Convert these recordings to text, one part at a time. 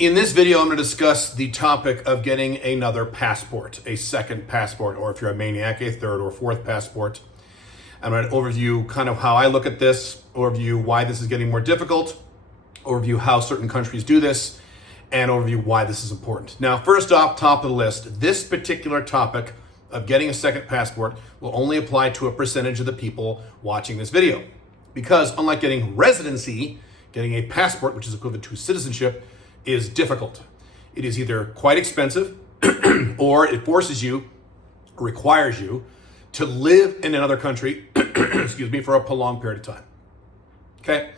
In this video, I'm going to discuss the topic of getting another passport, a second passport, or if you're a maniac, a third or fourth passport. I'm going to overview kind of how I look at this, overview why this is getting more difficult, overview how certain countries do this, and overview why this is important. Now, first off, top of the list, this particular topic of getting a second passport will only apply to a percentage of the people watching this video. Because unlike getting residency, getting a passport, which is equivalent to citizenship, is difficult. It is either quite expensive or it forces you, or requires you to live in another country, excuse me, for a prolonged period of time. Okay,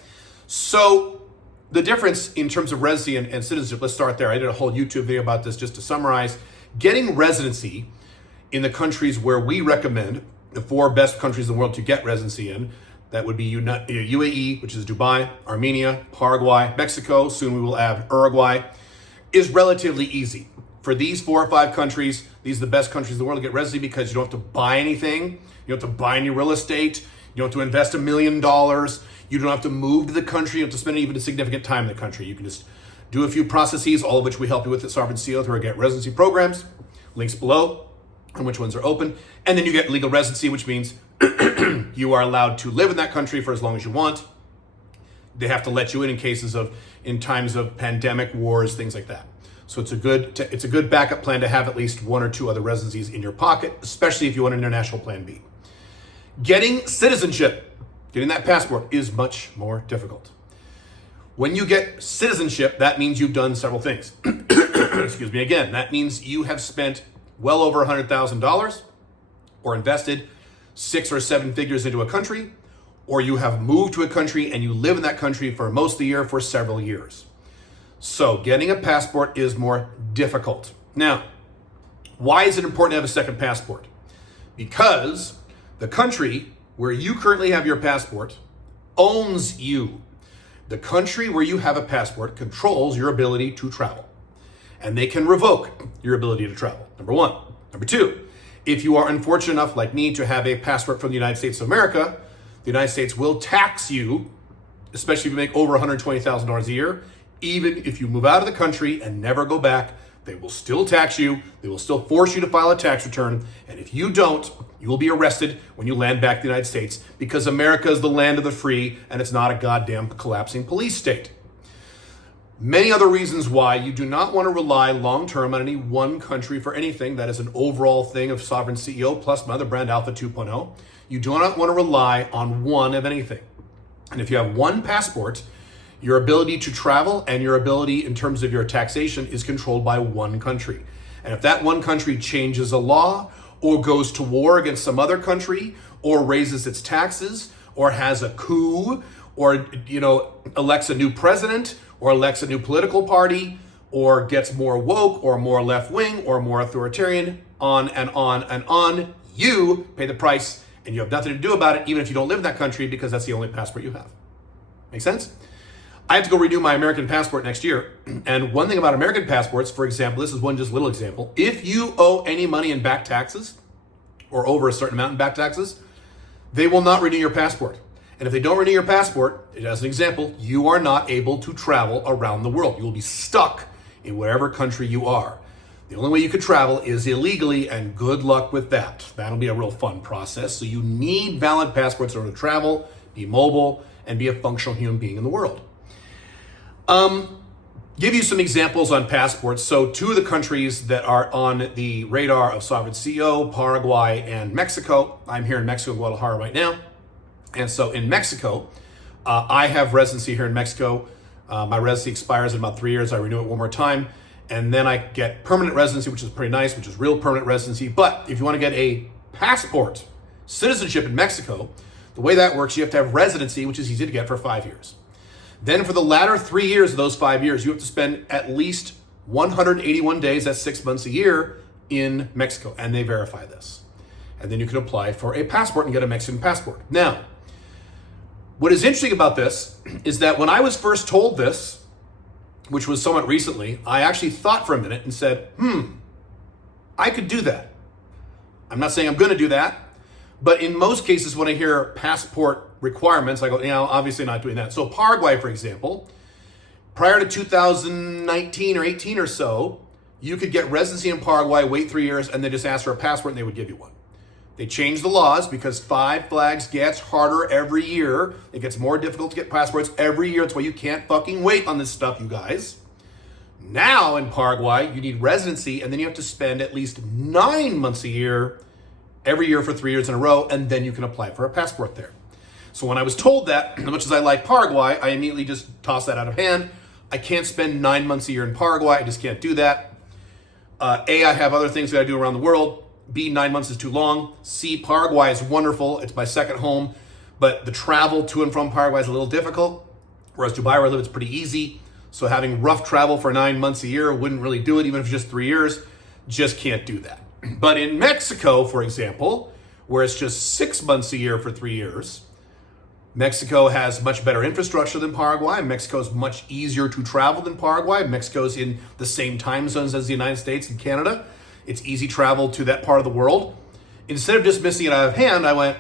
so the difference in terms of residency and citizenship, let's start there. I did a whole YouTube video about this just to summarize. Getting residency in the countries where we recommend, the 4 best countries in the world to get residency in, that would be UAE, which is Dubai, Armenia, Paraguay, Mexico, soon we will add Uruguay, is relatively easy. For these 4 or 5 countries, these are the best countries in the world to get residency because you don't have to buy anything, you don't have to buy any real estate, you don't have to invest $1 million, you don't have to move to the country, you don't have to spend even a significant time in the country. You can just do a few processes, all of which we help you with at Sovereign CO through our Get Residency programs, links below, and which ones are open. And then you get legal residency, which means you are allowed to live in that country for as long as you want. They have to let you in in times of pandemic, wars, things like that. So it's a good backup plan to have at least 1 or 2 other residencies in your pocket, especially if you want an international plan B. Getting citizenship, getting that passport is much more difficult. When you get citizenship, that means you've done several things. Excuse me again. That means you have spent well over $100,000 or invested 6 or 7 figures into a country, or you have moved to a country and you live in that country for most of the year for several years. So getting a passport is more difficult. Now, why is it important to have a second passport? Because the country where you currently have your passport owns you. The country where you have a passport controls your ability to travel, and they can revoke your ability to travel, number 1. Number 2, if you are unfortunate enough, like me, to have a passport from the United States of America, the United States will tax you, especially if you make over $120,000 a year. Even if you move out of the country and never go back, they will still tax you. They will still force you to file a tax return. And if you don't, you will be arrested when you land back in the United States, because America is the land of the free and it's not a goddamn collapsing police state. Many other reasons why you do not want to rely long-term on any one country for anything. That is an overall thing of Sovereign CEO plus my other brand, Alpha 2.0. You do not want to rely on one of anything. And if you have one passport, your ability to travel and your ability in terms of your taxation is controlled by one country. And if that one country changes a law or goes to war against some other country or raises its taxes or has a coup or elects a new president or elects a new political party or gets more woke or more left-wing or more authoritarian, on and on and on, you pay the price and you have nothing to do about it, even if you don't live in that country, because that's the only passport you have. Make sense? I have to go renew my American passport next year. And one thing about American passports, for example, this is one just little example. If you owe any money in back taxes or over a certain amount in back taxes, they will not renew your passport. And if they don't renew your passport, as an example, you are not able to travel around the world. You will be stuck in whatever country you are. The only way you could travel is illegally, and good luck with that. That'll be a real fun process. So you need valid passports in order to travel, be mobile, and be a functional human being in the world. Give you some examples on passports. So 2 of the countries that are on the radar of Sovereign CEO, Paraguay and Mexico. I'm here in Mexico, Guadalajara right now. And so in Mexico, I have residency here in Mexico. My residency expires in about 3 years. I renew it one more time. And then I get permanent residency, which is pretty nice, which is real permanent residency. But if you want to get a passport, citizenship in Mexico, the way that works, you have to have residency, which is easy to get, for 5 years. Then for the latter 3 years of those 5 years, you have to spend at least 181 days, that's 6 months a year, in Mexico. And they verify this. And then you can apply for a passport and get a Mexican passport. Now, what is interesting about this is that when I was first told this, which was somewhat recently, I actually thought for a minute and said, I could do that. I'm not saying I'm going to do that, but in most cases, when I hear passport requirements, I go, obviously not doing that. So Paraguay, for example, Prior to 2019 or 18 or so, you could get residency in Paraguay, wait 3 years, and then just ask for a passport and they would give you one. They changed the laws because Five Flags gets harder every year. It gets more difficult to get passports every year. That's why you can't fucking wait on this stuff, you guys. Now in Paraguay, you need residency, and then you have to spend at least 9 months a year, every year for 3 years in a row, and then you can apply for a passport there. So when I was told that, as much as I like Paraguay, I immediately just tossed that out of hand. I can't spend 9 months a year in Paraguay. I just can't do that. A, I have other things that I do around the world. B, 9 months is too long. C, Paraguay is wonderful. It's my second home. But the travel to and from Paraguay is a little difficult. Whereas Dubai, where I live, it's pretty easy. So having rough travel for 9 months a year wouldn't really do it, even if it's just 3 years. Just can't do that. But in Mexico, for example, where it's just 6 months a year for 3 years, Mexico has much better infrastructure than Paraguay. Mexico is much easier to travel than Paraguay. Mexico's in the same time zones as the United States and Canada. It's easy travel to that part of the world. Instead of dismissing it out of hand, I went,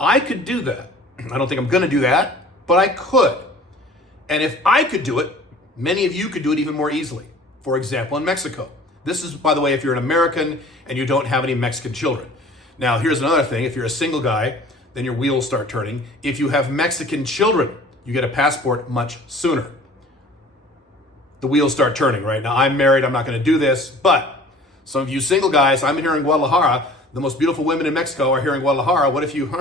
I could do that. I don't think I'm going to do that, but I could. And if I could do it, many of you could do it even more easily. For example, in Mexico. This is, by the way, if you're an American and you don't have any Mexican children. Now, here's another thing. If you're a single guy, then your wheels start turning. If you have Mexican children, you get a passport much sooner. The wheels start turning, right? Now, I'm married. I'm not going to do this. But some of you single guys, I'm here in Guadalajara. The most beautiful women in Mexico are here in Guadalajara. What if you,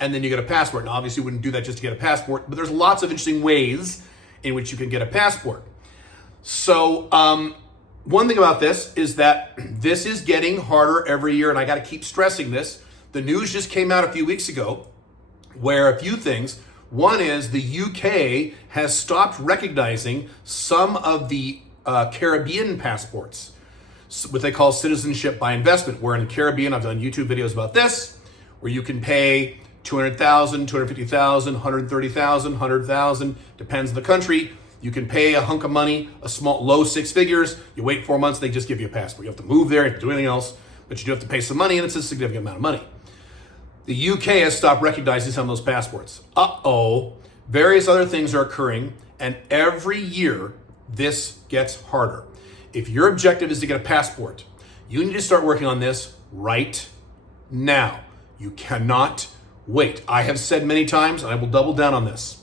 and then you get a passport? Now, obviously, you wouldn't do that just to get a passport, but there's lots of interesting ways in which you can get a passport. So, one thing about this is that this is getting harder every year, and I got to keep stressing this. The news just came out a few weeks ago where a few things. One is the UK has stopped recognizing some of the Caribbean passports, what they call citizenship by investment, where in the Caribbean, I've done YouTube videos about this, where you can pay $200,000, $250,000, $130,000, $100,000, depends on the country. You can pay a hunk of money, a small, low six figures. You wait 4 months, they just give you a passport. You have to move there, you have to do anything else, but you do have to pay some money, and it's a significant amount of money. The UK has stopped recognizing some of those passports. Various other things are occurring, and every year this gets harder. If your objective is to get a passport, you need to start working on this right now. You cannot wait. I have said many times, and I will double down on this.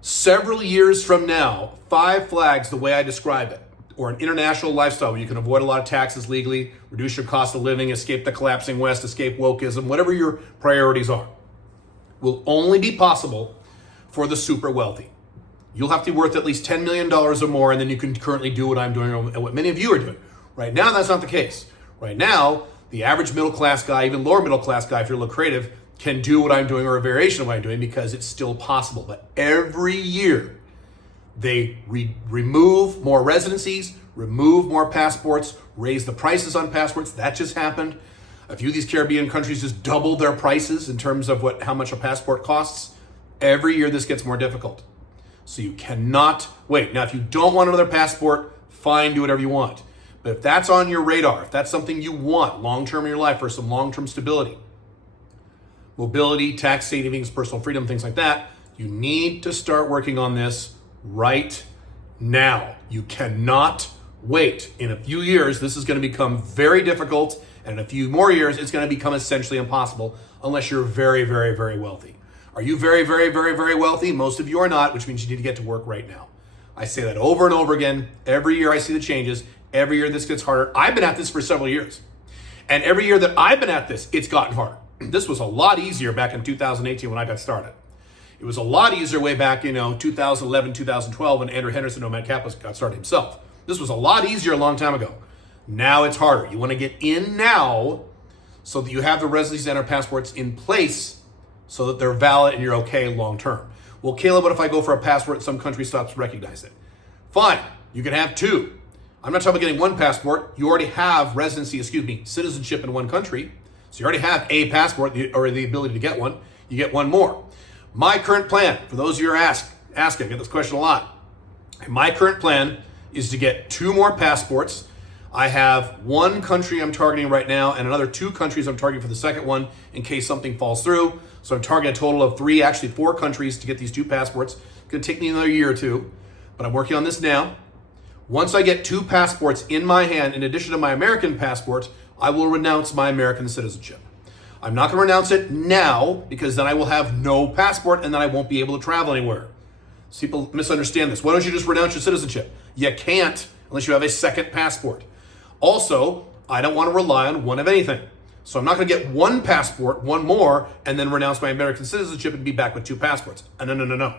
Several years from now, Five Flags, the way I describe it, or an international lifestyle where you can avoid a lot of taxes legally, reduce your cost of living, escape the collapsing West, escape wokeism, whatever your priorities are, will only be possible for the super wealthy. You'll have to be worth at least $10 million or more, and then you can currently do what I'm doing and what many of you are doing. Right now, that's not the case. Right now, the average middle class guy, even lower middle class guy, if you're a little creative, can do what I'm doing or a variation of what I'm doing because it's still possible. But every year, they remove more residencies, remove more passports, raise the prices on passports. That just happened. A few of these Caribbean countries just doubled their prices in terms of how much a passport costs. Every year this gets more difficult. So you cannot wait. Now, if you don't want another passport, fine, do whatever you want. But if that's on your radar, if that's something you want long-term in your life for some long-term stability, mobility, tax savings, personal freedom, things like that, you need to start working on this right now. You cannot wait. In a few years, this is going to become very difficult, and in a few more years, it's going to become essentially impossible unless you're very, very, very wealthy. Are you very, very, very, very wealthy? Most of you are not, which means you need to get to work right now. I say that over and over again. Every year I see the changes. Every year this gets harder. I've been at this for several years. And every year that I've been at this, it's gotten harder. This was a lot easier back in 2018 when I got started. It was a lot easier way back, 2011, 2012 when Andrew Henderson, Nomad Capitalist, got started himself. This was a lot easier a long time ago. Now it's harder. You want to get in now so that you have the residency center passports in place so that they're valid and you're okay long term. Well, Caleb, what if I go for a passport and some country stops recognizing it? Fine, you can have two. I'm not talking about getting one passport. You already have citizenship in one country. So you already have a passport or the ability to get one. You get one more. My current plan, for those of you who are asking, I get this question a lot. My current plan is to get 2 more passports. I have 1 country I'm targeting right now and another 2 countries I'm targeting for the second one in case something falls through. So I'm targeting a total of 3, actually 4 countries to get these 2 passports. It's going to take me another year or two, but I'm working on this now. Once I get 2 passports in my hand, in addition to my American passport, I will renounce my American citizenship. I'm not going to renounce it now because then I will have no passport and then I won't be able to travel anywhere. So people misunderstand this. Why don't you just renounce your citizenship? You can't unless you have a second passport. Also, I don't want to rely on one of anything. So I'm not going to get 1 passport, 1 more, and then renounce my American citizenship and be back with 2 passports. No.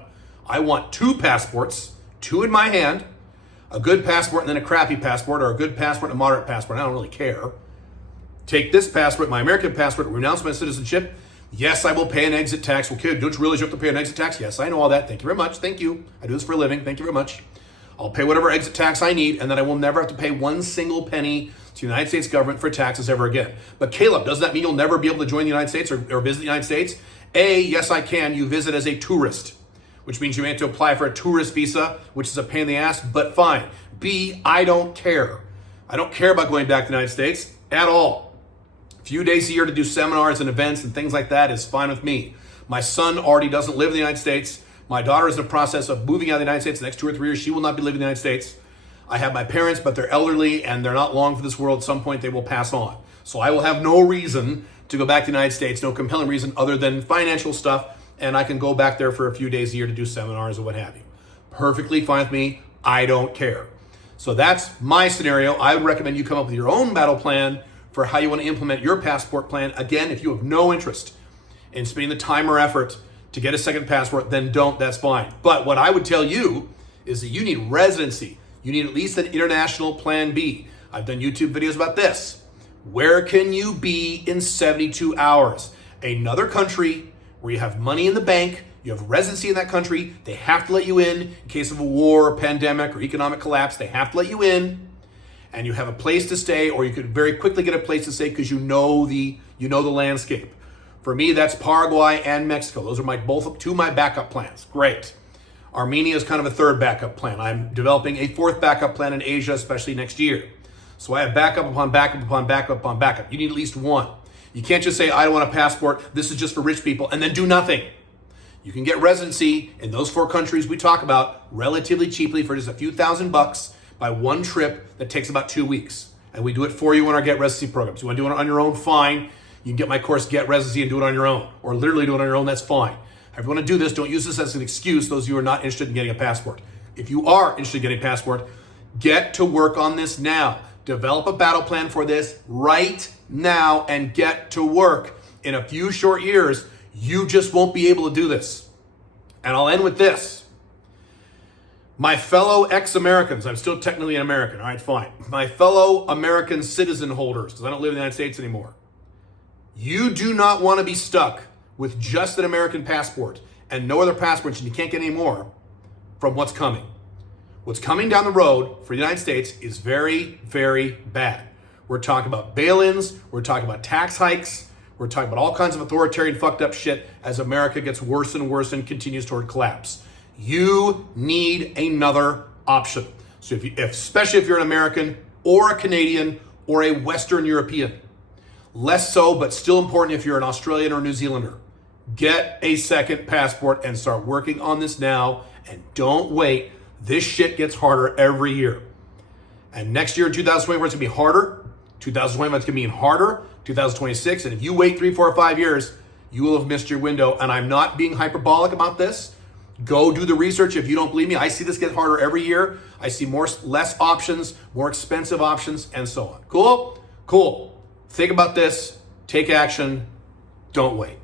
I want 2 passports, 2 in my hand, a good passport and then a crappy passport, or a good passport and a moderate passport. I don't really care. Take this passport, my American passport, renounce my citizenship. Yes, I will pay an exit tax. Well, kid, don't you realize you have to pay an exit tax? Yes, I know all that. Thank you very much. Thank you. I do this for a living. Thank you very much. I'll pay whatever exit tax I need, and then I will never have to pay 1 single penny to the United States government for taxes ever again. But Caleb, does that mean you'll never be able to join the United States or visit the United States? A, yes, I can. You visit as a tourist, which means you may have to apply for a tourist visa, which is a pain in the ass, but fine. B, I don't care. I don't care about going back to the United States at all. A few days a year to do seminars and events and things like that is fine with me. My son already doesn't live in the United States. My daughter is in the process of moving out of the United States. The next 2 or 3 years, she will not be living in the United States. I have my parents, but they're elderly and they're not long for this world. At some point, they will pass on. So I will have no reason to go back to the United States, no compelling reason other than financial stuff, and I can go back there for a few days a year to do seminars or what have you. Perfectly fine with me. I don't care. So that's my scenario. I would recommend you come up with your own battle plan for how you want to implement your passport plan. Again, if you have no interest in spending the time or effort to get a second passport, then don't, that's fine. But what I would tell you is that you need residency. You need at least an international plan B. I've done YouTube videos about this. Where can you be in 72 hours? Another country where you have money in the bank, you have residency in that country, they have to let you in case of a war, or pandemic, or economic collapse, they have to let you in, and you have a place to stay, or you could very quickly get a place to stay because you know the landscape. For me, that's Paraguay and Mexico. Those are 2 of my backup plans. Great. Armenia is kind of a 3rd backup plan. I'm developing a 4th backup plan in Asia, especially next year. So I have backup upon backup upon backup upon backup. You need at least 1. You can't just say, I don't want a passport, this is just for rich people, and then do nothing. You can get residency in those 4 countries we talk about relatively cheaply for just a few $1,000 by 1 trip that takes about 2 weeks. And we do it for you in our Get Residency programs. You want to do it on your own, fine. You can get my course, Get Residency, and do it on your own. Or literally do it on your own, that's fine. If you want to do this, don't use this as an excuse, those of you who are not interested in getting a passport. If you are interested in getting a passport, get to work on this now. Develop a battle plan for this right now and get to work. In a few short years, you just won't be able to do this. And I'll end with this. My fellow ex-Americans, I'm still technically an American, all right, fine. My fellow American citizen holders, because I don't live in the United States anymore. You do not want to be stuck with just an American passport and no other passports, and you can't get any more from what's coming. What's coming down the road for the United States is very, very bad. We're talking about bail-ins, we're talking about tax hikes, we're talking about all kinds of authoritarian fucked up shit as America gets worse and worse and continues toward collapse. You need another option. So especially if you're an American or a Canadian or a Western European, less so, but still important if you're an Australian or New Zealander, get a second passport and start working on this now, and don't wait. This shit gets harder every year. And next year in 2024, it's gonna be harder. 2025 it's gonna be even harder. 2026, and if you wait 3, 4, or 5 years, you will have missed your window. And I'm not being hyperbolic about this. Go do the research if you don't believe me. I see this get harder every year. I see less options, more expensive options, and so on. Cool? Cool. Think about this. Take action. Don't wait.